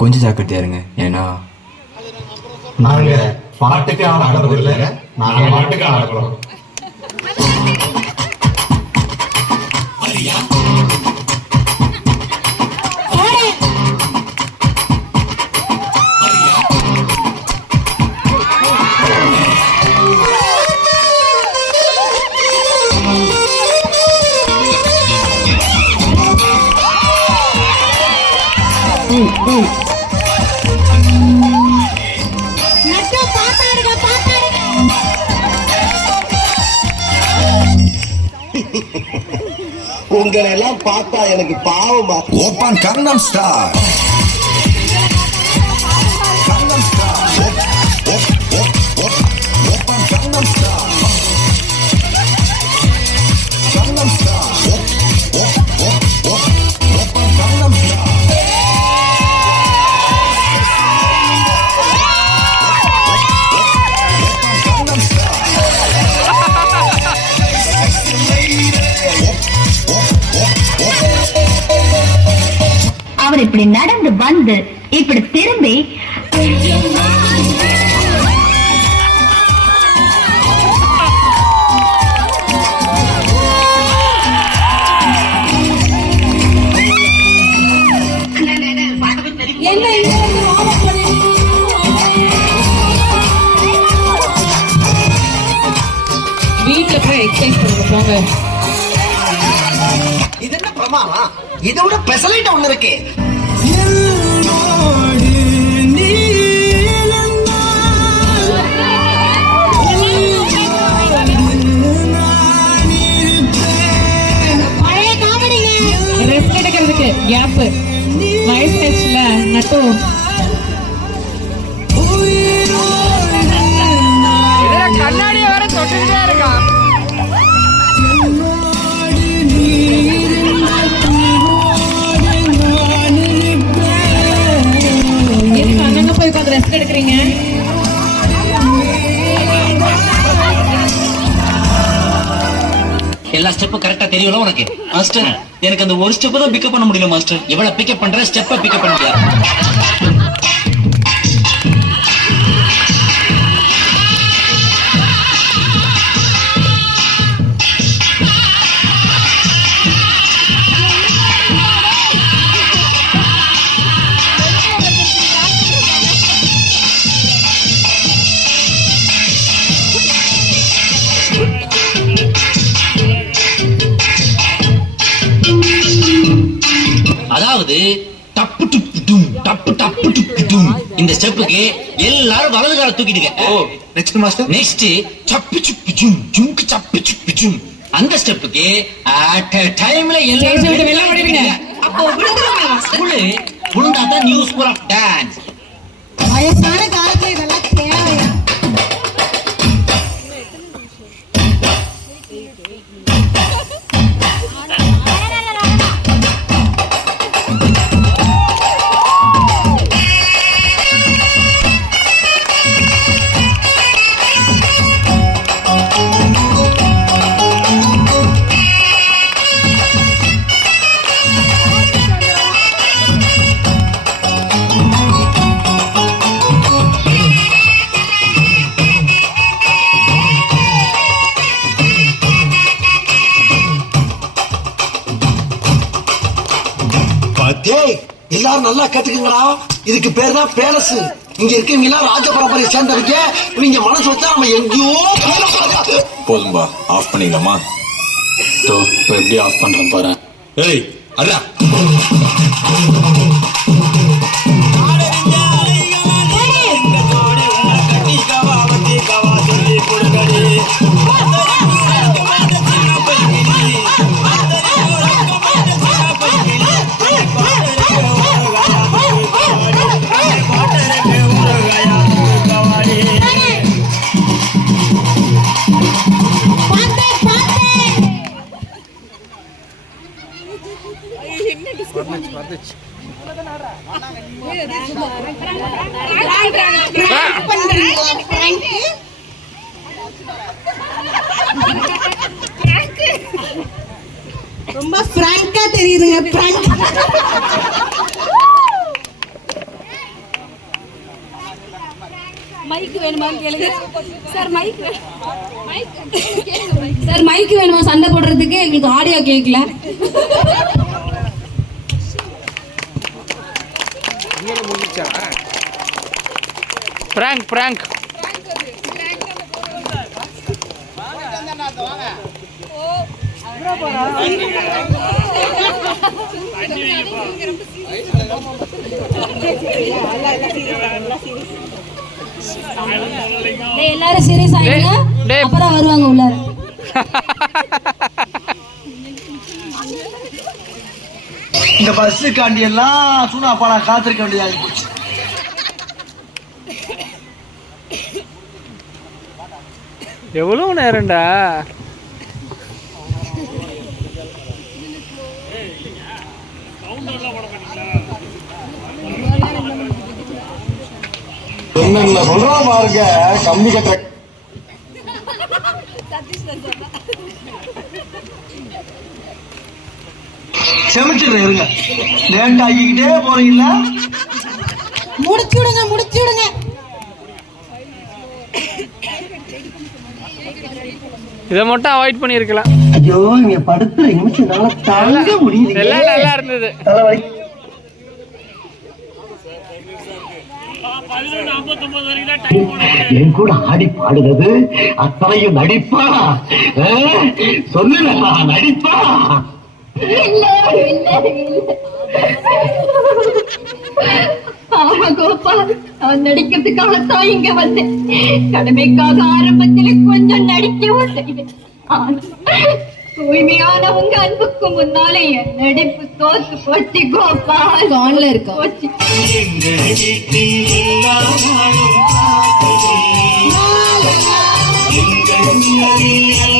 கொஞ்சம் ஜாக்கிரதையா இருங்க. ஏன்னா நாங்க பாட்டுக்கு ஆடுறது இல்லை, நாங்க பாட்டுக்கு ஆடுறோம். உங்களை எல்லாம் பார்த்தா எனக்கு பாவமா. Open Gangnam star, Gangnam star, open Gangnam star, Gangnam star, open Gangnam star. அவர் இப்படி நடந்து வந்து இப்படி திரும்பி வீட்டுல போய் எக்ஸசைஸ் பண்ணுங்க போங்க. இது என்ன பிரமாதம்? இதை விட பெசலைட் ஒண்ணு இருக்கு. ரெஸ்ட் எடுக்கிறதுக்கு கேப் வயசாச்சுல நட்டு கண்ணாடிய வர தொட்டுக்கிட்டே இருக்கான். அங்க போய் உட்காந்து ரெஸ்ட் எடுக்கிறீங்க. எல்லா ஸ்டெப்பும் கரெக்டா தெரியும்ல உனக்கு? மாஸ்டர், எனக்கு அந்த ஒரு ஸ்டெப் தான் பிக்கப் பண்ண முடியல மாஸ்டர். எவ்வளவு பிக்கப் பண்ற, ஸ்டெப்பை பிக்கப் பண்ண முடியாது. அதாவது டப்பு டுப்பு டும், டப்பு டப்பு டுப்பு டும். இந்த ஸ்டெப்புக்கு எல்லாரும் வலது கால தூக்கிடுங்க. நெக்ஸ்ட் மாஸ்டர், நெக்ஸ்ட் சப்பு சுப்பு ஜும், ஜும்க்கு சப்பு சுப்பு ஜும். அந்த ஸ்டெப்புக்கு அட் a டைம்ல எல்லாரும் வெளிய ஓடிடுங்க. அப்போ விழுந்தாதான் நியூஸ் ஃபார் ஆஃப் டான்ஸ். வயசான காலத்துல இதெல்லாம் தேவையா? எல்லாரும் நல்லா கேட்டுக்கீங்களா? இதுக்கு பேர் தான் பேலஸ். இங்க இருக்கீங்க ராஜ பரம்பரையை சேர்ந்தவங்க. நீங்க மனசு வச்சா நம்ம எங்கேயோ போதும்பா, ஆஃப் பண்ணிக்கலாமா? இப்போ எப்படி ஆஃப் பண்றேன் பாரு. ஏய் அடா, ரொம்ப பிராங்கா தெரியுதுங்க. பிராங்க் மைக் வேணுமான்னு கேளுங்க சார். மைக் சார், மைக் வேணுமா? சண்டை போடுறதுக்கு எங்களுக்கு ஆடியோ கேட்கல. Prank prank. எல்லாரும் சீரியஸ் ஆயிடுங்க, அப்பதான் வருவாங்க உள்ள. இந்த பஸ்ஸுக்காண்டி எல்லாம் சூனாப்பா நான் காத்திருக்க வேண்டியதாக போச்சு. எவ்வளவு நேரம்டா? என்னென்ன சொல்றோம் பாருங்க. கம்பி கட்டுற செமிச்சிடுறேன் இருங்க. லேட் ஆகிக்கிட்டே போறீங்களா? முடிச்சு விடுங்க, முடிச்சு விடுங்க. இதை மட்டும் அவாய்ட் பண்ணிருக்கலாம். ஐயோ, இங்க படுத்துற நிமிஷம் தாங்க முடியல. எல்லாம் நல்லா இருந்தது. என் கூட ஆடி பாடுறது அத்தனையும் நடிப்பா? சொல்லுங்க, நடிப்பா? ஆமா கோபால், அவன் நடிக்கிறதுக்காகத்தான் இங்க வந்தேன். கடமைக்காக ஆரம்பத்துல கொஞ்சம் நடிக்கவும் செய்வேன். தூய்மையான உங்க அன்புக்கு முன்னாலே என் நடிப்பு தோத்து போச்சு கோபால். ஆன்ல இருக்கா? போச்சு. எங்கள்